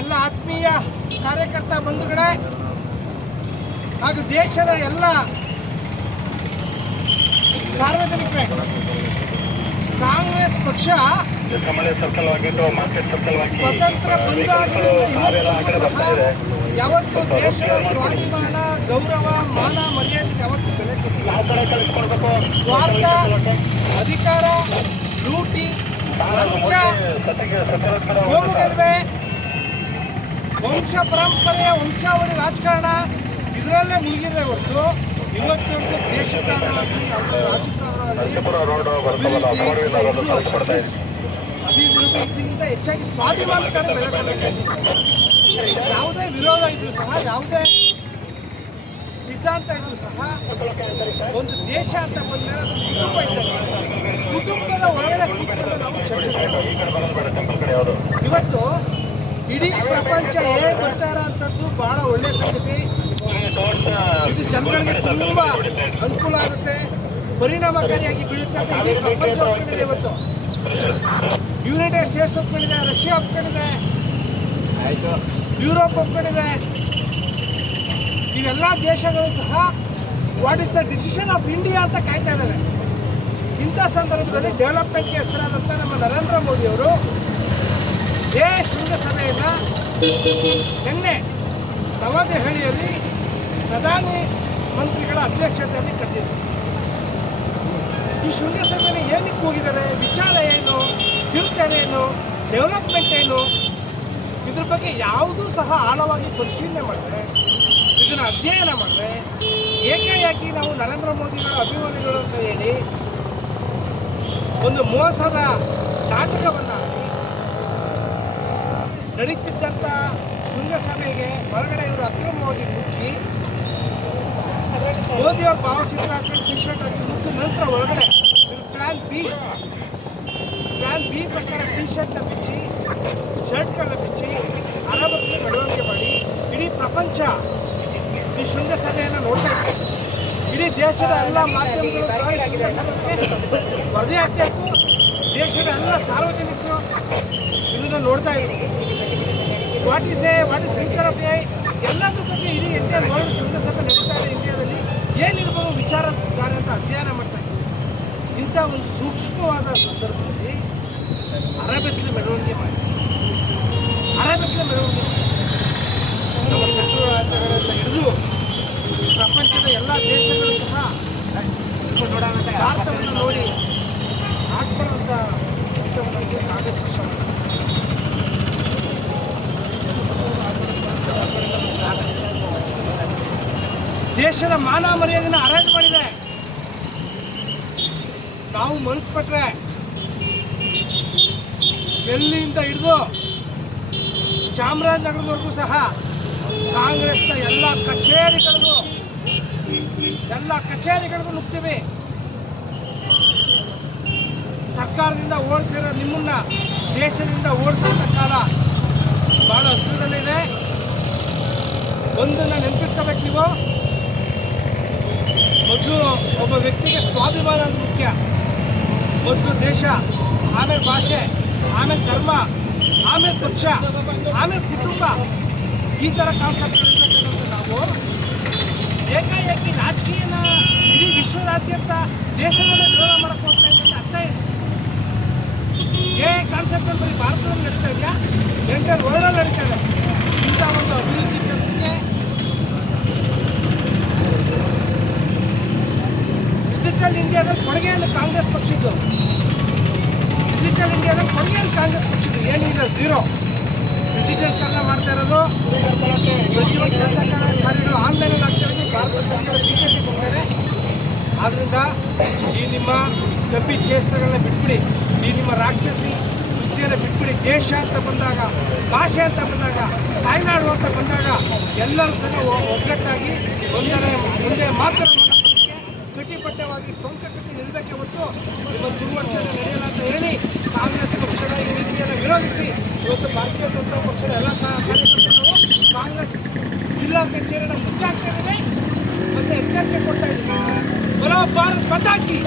ಎಲ್ಲ ಆತ್ಮೀಯ ಕಾರ್ಯಕರ್ತ ಬಂಧುಗಳೇ ಹಾಗೂ ದೇಶದ ಎಲ್ಲ ಸಾರ್ವಜನಿಕರೇ, ಕಾಂಗ್ರೆಸ್ ಪಕ್ಷ ಸ್ವತಂತ್ರ ಬಂದಾಗಿನಿಂದ ಯಾವತ್ತು ದೇಶದ ಸ್ವಾಭಿಮಾನ, ಗೌರವ, ಮಾನ, ಮರ್ಯಾದೆ ಯಾವತ್ತು ಬೆಲೆ ಕೊಟ್ಟಿಲ್ಲ. ಸ್ವಾರ್ಥ, ಅಧಿಕಾರ, ಲೂಟಿ, ಲಂಚ, ಕೋಮುಗಲಭೆ, ವಂಶ ಪರಂಪರೆಯ ವಂಶಾವಳಿ ರಾಜಕಾರಣ ಇದರಲ್ಲೇ ಮುಳುಗಿದೆ ಹೊರತು ಇವತ್ತವರೆಗೂ ದೇಶಕಾರಣವಾಗಿ ಯಾವುದೇ ಅಭಿವೃದ್ಧಿಗಿಂತ ಹೆಚ್ಚಾಗಿ ಸ್ವಾಭಿಮಾನಕ್ಕಾಗಿ ಬೆಲೆ ಕೊಡಬೇಕಾಗಿದೆ. ಯಾವುದೇ ವಿರೋಧ ಇದ್ರೂ ಸಹ, ಯಾವುದೇ ಸಿದ್ಧಾಂತ ಇದ್ರೂ ಸಹ, ಒಂದು ದೇಶ ಅಂತ ಬಂದರೆ ಅದು ಕುಟುಂಬ ಇದ್ದಾಗ ಕುಟುಂಬದ ಒಳಗಡೆ ಕೂತ್ಕೊಂಡು ನಾವು ಚರ್ಚೆ ಇವತ್ತು ಇಡೀ ಪ್ರಪಂಚ ಹೇಗೆ ಬರ್ತಾ ಇರೋಂಥದ್ದು ಬಹಳ ಒಳ್ಳೆಯ ಸಂಗತಿ. ಇದು ಜನಗಳಿಗೆ ತುಂಬ ಅನುಕೂಲ ಆಗುತ್ತೆ, ಪರಿಣಾಮಕಾರಿಯಾಗಿ ಬೀಳುತ್ತೆ ಅಂತ ಇಡೀ ಪ್ರಪಂಚ ಒಪ್ಕೊಂಡಿದೆ. ಇವತ್ತು ಯುನೈಟೆಡ್ ಸ್ಟೇಟ್ಸ್ ಒಪ್ಕೊಂಡಿದೆ, ರಷ್ಯಾ ಒಪ್ಕೊಂಡಿದೆ, ಯುರೋಪ್ ಒಪ್ಕೊಂಡಿದೆ. ಇವೆಲ್ಲ ದೇಶಗಳು ಸಹ what is the decision of India ಅಂತ ಕಾಯ್ತಾ ಇದ್ದಾವೆ. ಇಂಥ ಸಂದರ್ಭದಲ್ಲಿ ಡೆವಲಪ್ಮೆಂಟ್ಗೆ ಹೆಸರಾದಂಥ ನಮ್ಮ ನರೇಂದ್ರ ಮೋದಿಯವರು ಶೃಂಗಸಭೆಯನ್ನು ನಿನ್ನೆ ನವದೆಹಲಿಯಲ್ಲಿ ಪ್ರಧಾನಿ ಮಂತ್ರಿಗಳ ಅಧ್ಯಕ್ಷತೆಯಲ್ಲಿ ಕರೆದಿದ್ದಾರೆ. ಈ ಶೃಂಗಸಭೆಯಲ್ಲಿ ಏನಕ್ಕೆ ಹೋಗಿದ್ದಾರೆ, ವಿಚಾರ ಏನು, ಫ್ಯೂಚರ್ ಏನು, ಡೆವಲಪ್ಮೆಂಟ್ ಏನು, ಇದ್ರ ಬಗ್ಗೆ ಯಾವುದೂ ಸಹ ಆಳವಾಗಿ ಪರಿಶೀಲನೆ ಮಾಡಿದ್ರೆ, ಇದನ್ನು ಅಧ್ಯಯನ ಮಾಡಿದ್ರೆ, ಏಕಾಏಕಿ ನಾವು ನರೇಂದ್ರ ಮೋದಿಗಳ ಅಭಿಮಾನಿಗಳು ಅಂತ ಹೇಳಿ ಒಂದು ಮೋಸದ ನಾಟಕವನ್ನು ನಡೀತಿದ್ದಂಥ ಶೃಂಗಸಭೆಗೆ ಹೊರಗಡೆ ಇವರು ಅಕ್ರಮವಾಗಿ ಮುಚ್ಚಿ ಮೋದಿಯವ್ರ ಭಾವಚಿತ್ರ ಹಾಕೊಂಡು ಟಿ ಶರ್ಟ್ ಹಾಕಿ ಮುಚ್ಚಿ ನಂತರ ಒಳಗಡೆ ಇವರು ಪ್ಲಾನ್ ಬಿ ಪ್ರಕಾರ ಟಿ ಶರ್ಟ್ನ ಬಿಚ್ಚಿ, ಶರ್ಟ್ಗಳನ್ನ ಬಿಚ್ಚಿ, ಅರಬಕ್ಕೆ ಮೆರವಣಿಗೆ ಮಾಡಿ ಇಡೀ ಪ್ರಪಂಚ ಈ ಶೃಂಗಸಭೆಯನ್ನು ನೋಡ್ತಾ ಇತ್ತು. ಇಡೀ ದೇಶದ ಎಲ್ಲ ಮಾಧ್ಯಮಗಳು ಸಹ ಶೃಂಗಸಭೆಗೆ ವರದಿ ಆಗ್ತಾ ಇತ್ತು. ದೇಶದ ಎಲ್ಲ ಸಾರ್ವಜನಿಕರು ಇದನ್ನು ನೋಡ್ತಾ ಇದ್ರು. What is future of A ಎಲ್ಲದ್ರ ಬಗ್ಗೆ ಇಡೀ ಇಂಡಿಯನ್ ವರ್ಲ್ಡ್ ಶೃಂಗಸಭೆ ನಡೀತಾ ಇದೆ. ಇಂಡಿಯಾದಲ್ಲಿ ಏನಿರ್ಬೋದು ವಿಚಾರಧಾರೆ ಅಂತ ಅಧ್ಯಯನ ಮಾಡ್ತಾ ಇದ್ರು. ಇಂಥ ಒಂದು ಸೂಕ್ಷ್ಮವಾದ ಸಂದರ್ಭದಲ್ಲಿ ಅರಬೆತ್ತಲೆ ಮೆರವಣಿಗೆ ಮಾಡಿ ನಮ್ಮ ಶತ್ರುಗಳಿಂದ ಹಿಡಿದು ಪ್ರಪಂಚದ ಎಲ್ಲ ದೇಶಗಳು ಸಹ ಭಾರತವನ್ನು ನೋಡಿ ಆಡ್ಕೊಳ್ಳುವಂಥ ಕೆಲಸವನ್ನು ಕಾಂಗ್ರೆಸ್ ಪಕ್ಷ ದೇಶದ ಮಾನ ಮರ್ಯಾದೆಯನ್ನು ಹರಾಜು ಮಾಡಿದೆ. ನಾವು ಮನಸ್ಸು ಪಟ್ಟರೆ ಡೆಲ್ಲಿಯಿಂದ ಹಿಡಿದು ಚಾಮರಾಜನಗರದವರೆಗೂ ಸಹ ಕಾಂಗ್ರೆಸ್ನ ಎಲ್ಲ ಕಚೇರಿಗಳಿಗೂ ನುಗ್ತೀವಿ. ಸರ್ಕಾರದಿಂದ ಓಡಿಸಿರೋ ನಿಮ್ಮನ್ನ ದೇಶದಿಂದ ಓಡಿಸೋಂಥ ಕಾಲ ಭಾಳ ಹತ್ತಿರದಲ್ಲಿದೆ. ಒಂದನ್ನು ನೆನಪಿಟ್ಕೋಬೇಕು ನೀವು, ಮೊದಲು ಒಬ್ಬ ವ್ಯಕ್ತಿಗೆ ಸ್ವಾಭಿಮಾನ ಅಂತ ಮುಖ್ಯ. ಮೊದಲು ದೇಶ, ಆಮೇಲೆ ಭಾಷೆ, ಆಮೇಲೆ ಧರ್ಮ, ಆಮೇಲೆ ಪಕ್ಷ, ಆಮೇಲೆ ಕುಟುಂಬ. ಈ ಥರ ಕಾನ್ಸೆಪ್ಟ್ಗಳಿಂದ ನಾವು ಏಕಾಏಕಿ ರಾಜಕೀಯನ ಇಡೀ ವಿಶ್ವದಾದ್ಯಂತ ದೇಶದಲ್ಲೇ ವಿರೋಧ ಮಾಡೋಕ್ಕೆ ಹೋಗ್ತಾ ಇದ್ದಂತ ಅರ್ಥ ಇದೆ. ಕಾನ್ಸೆಪ್ಟ್ ಬರೀ ಭಾರತದಲ್ಲಿ ನಡೀತಾ ಇದೆಯಾ, ಎಂಟರ್ ವರ್ಲ್ಡಲ್ಲಿ ನಡೀತಾ ಇದೆ. ಇಂಥ ಒಂದು ಅಭಿವೃದ್ಧಿ ಕೆಲಸಕ್ಕೆ ಡಿಜಿಟಲ್ ಇಂಡಿಯಾದಲ್ಲಿ ಕೊಡುಗೆಯನ್ನು ಕಾಂಗ್ರೆಸ್ ಪಕ್ಷದ್ದು ಏನಿಲ್ಲ, ಝೀರೋ. ಡಿಜಿಟಲ್ಕರಣ ಮಾಡ್ತಾ ಇರೋದು, ಪ್ರತಿಯೊಂದು ಕೆಲಸ ಕಾರ್ಯಗಳು ಆನ್ಲೈನಲ್ಲಿ ಆಗ್ತಾ ಇರೋದು ಭಾರತ ಸರ್ಕಾರ ಬಿಜೆಪಿ ಬಂದರೆ. ಆದ್ದರಿಂದ ಈ ನಿಮ್ಮ ಕಪಿ ಚೇಷ್ಟೆಗಳನ್ನ ಬಿಟ್ಬಿಡಿ, ಈ ನಿಮ್ಮ ರಾಕ್ಷಸಿ ವೃತ್ತಿಯನ್ನು ಬಿಟ್ಬಿಡಿ. ದೇಶ ಅಂತ ಬಂದಾಗ, ಭಾಷೆ ಅಂತ ಬಂದಾಗ, ತಾಯ್ನಾಡು ಅಂತ ಬಂದಾಗ ಎಲ್ಲರೂ ಸಹ ಒಗ್ಗಟ್ಟಾಗಿ ಮುಂದೆ ಮಾತ್ರ ಕಟಿಬದ್ಧವಾಗಿ ಟೊಂಕ ಕಟ್ಟಿ ನಿಲ್ಲಬೇಕೆ ಹೊರತು ನಿಮ್ಮ ದುರ್ವರ್ತನೆ ನಡೆಯಲ್ಲ ಅಂತ ಹೇಳಿ ಕಾಂಗ್ರೆಸ್ ಪಕ್ಷದ ಈ ರೀತಿಯನ್ನು ವಿರೋಧಿಸಿ ಇವತ್ತು ಭಾರತೀಯ ಜನತಾ ಪಕ್ಷದ ಎಲ್ಲ ಕಾರ್ಯಕರ್ತರು ಕಾಂಗ್ರೆಸ್ ಜಿಲ್ಲಾ ಕಚೇರಿಯನ್ನು ಮುಚ್ಚಾಕ್ತಾ ಇದ್ದೇವೆ ಮತ್ತು ಎಚ್ಚರಿಕೆ ಕೊಡ್ತಾ ಇದ್ದೀವಿ. ಬರೋ ಭಾರತ್ ಮಾತಾ ಕಿ